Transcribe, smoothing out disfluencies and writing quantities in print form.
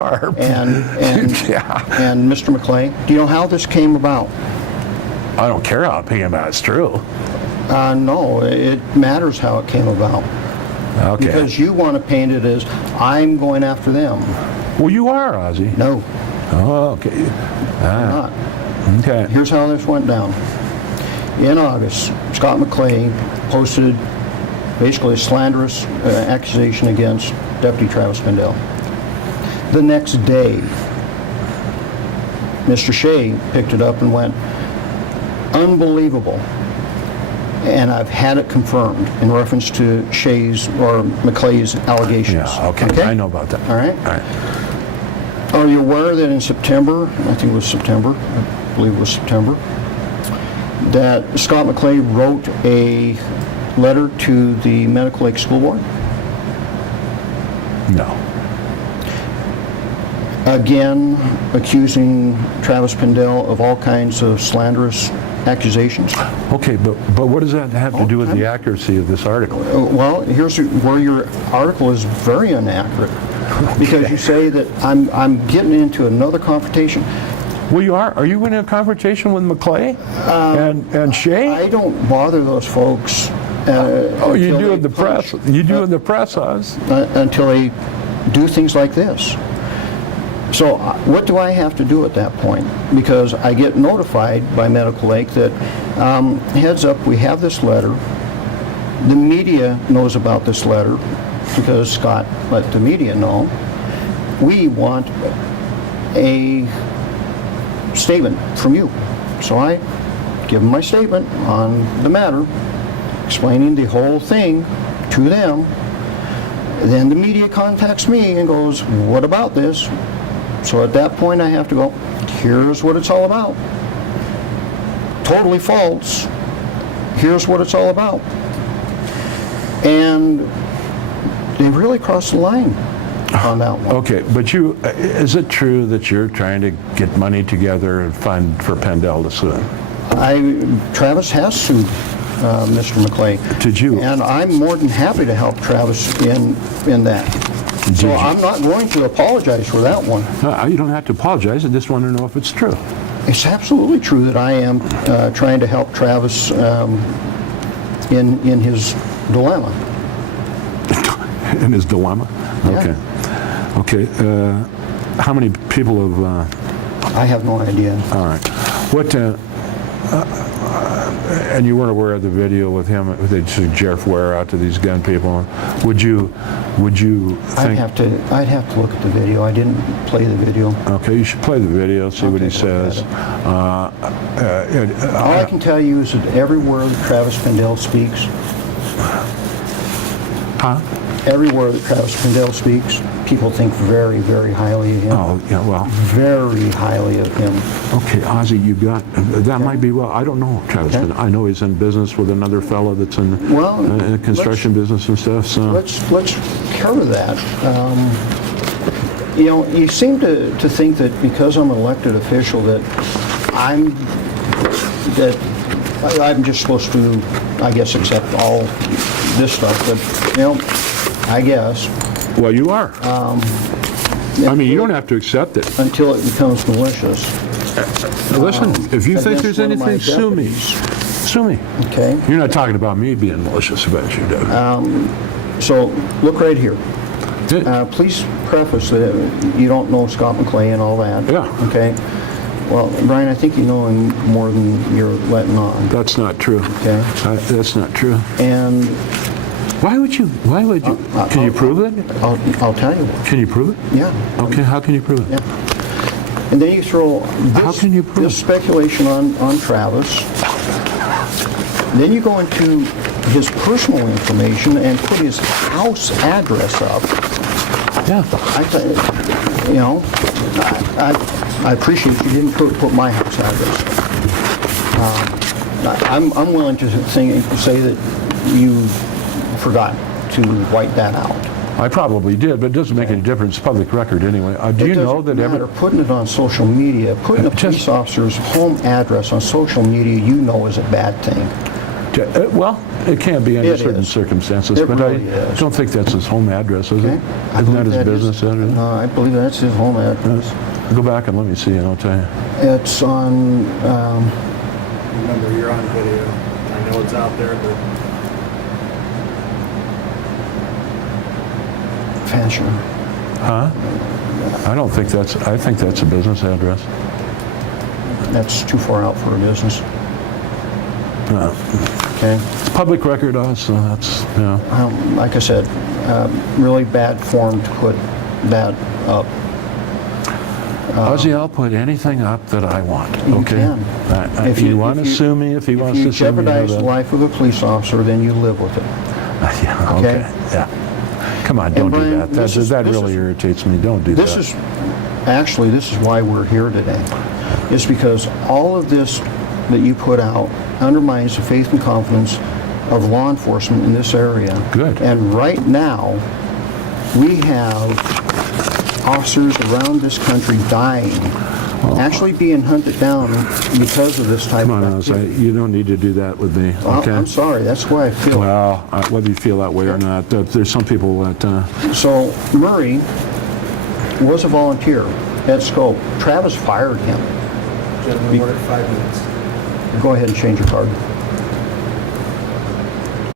Yeah. and Mr. McClay, do you know how this came about? I don't care how it came about. It's true. No, it matters how it came about. Okay. Because you want to paint it as, I'm going after them. Well, you are, Ozzie. No, Oh, okay. I'm not. Okay. Here's how this went down. In August, Scott McClay posted basically a slanderous accusation against Deputy Travis Pendel. The next day, Mr. Shea picked it up and went, unbelievable. And I've had it confirmed in reference to Shea's or McClay's allegations. Yeah, okay. I know about that. All right. All right. Are you aware that in September, I think it was September, I believe it was September, that Scott McClay wrote a letter to the Medical Lake School Board? No. Again, accusing Travis Pendel of all kinds of slanderous accusations. Okay, but what does that have to do with the accuracy of this article? Well, here's where your article is very inaccurate. Because you say that I'm getting into another confrontation. Well, you are. Are you in a confrontation with McClay and Shea? I don't bother those folks. You do in the press. You do in the press, Oz. Until they do things like this. So what do I have to do at that point? Because I get notified by Medical Lake that, heads up, we have this letter. The media knows about this letter because Scott let the media know. We want a statement from you. So I give them my statement on the matter, explaining the whole thing to them. Then the media contacts me and goes, what about this? So at that point I have to go, here's what it's all about. Totally false. Here's what it's all about. And they really crossed the line on that one. Okay, but is it true that you're trying to get money together and fund for Pendel to sue him? Travis has sued Mr. McClay. Did you? And I'm more than happy to help Travis in that. So I'm not going to apologize for that one. No, you don't have to apologize. I just want to know if it's true. It's absolutely true that I am trying to help Travis in his dilemma. In his dilemma? Okay. Yeah. Okay. How many people have... I have no idea. All right. What... and you weren't aware of the video with him, they took Jeff Ware out to these gun people. Would you think... I'd have to look at the video. I didn't play the video. Okay, you should play the video, see what he says. All I can tell you is that everywhere that Travis Pendel speaks, everywhere that Travis Pendel speaks, people think very, very highly of him. Oh, yeah, well. Very highly of him. Okay, Ozzie, you got, that might be, well, I don't know Travis Pendel. I know he's in business with another fellow that's in the construction business and stuff, so. Let's cover that. You seem to think that because I'm an elected official that I'm just supposed to, I guess, accept all this stuff, but, I guess. Well, you are. I mean, you don't have to accept it. Until it becomes malicious. Listen, if you think there's anything, sue me. Sue me. Okay. You're not talking about me being malicious about you, Doug. So, look right here. Please preface that you don't know Scott McClay and all that. Yeah. Okay. Well, Brian, I think you know him more than you're letting on. That's not true. Okay. That's not true. And why would you? Can you prove it? I'll tell you. Can you prove it? Yeah. Okay, how can you prove it? Yeah. And then you throw this speculation on Travis. Then you go into his personal information and put his house address up. Yeah. I appreciate you didn't put my house address. I'm willing to say that you forgot to white that out. I probably did, but it doesn't make any difference. It's public record anyway. Do you know that putting it on social media, putting a police officer's home address on social media, you know is a bad thing. Okay, well, it can't be under It certain is. circumstances, It but really I is. don't think that's his home address, is it? Okay? I Isn't that believe his is- business address? No, I believe that's his home address. Go back and let me see, and I'll tell you. It's on, Remember, you're on video. I know it's out there, but Fancher. Huh? I think that's a business address. That's too far out for a business. Okay? It's public record, so that's, yeah. Like I said, really bad form to put that up. Ozzy, I'll put anything up that I want, You okay? can. If you want to sue me, if he If wants you to sue me, jeopardize the life of a police officer, then you live with it. Yeah, okay? okay, yeah. Come on, don't do Brian, that. this is- That this really is- irritates me. Don't do This that. is, actually, this is why we're here today. It's because all of this that you put out undermines the faith and confidence of law enforcement in this area. Good. And right now, we have officers around this country dying, actually being hunted down because of this type Come on, of Ozzy, activity. you don't need to do that with me, Well, okay? I'm sorry, that's why I feel. Well, whether you feel that way or not, there's some people that, So Murray was a volunteer at Scope. Travis fired him. gentlemen, we're at 5 minutes. Go ahead and change your card.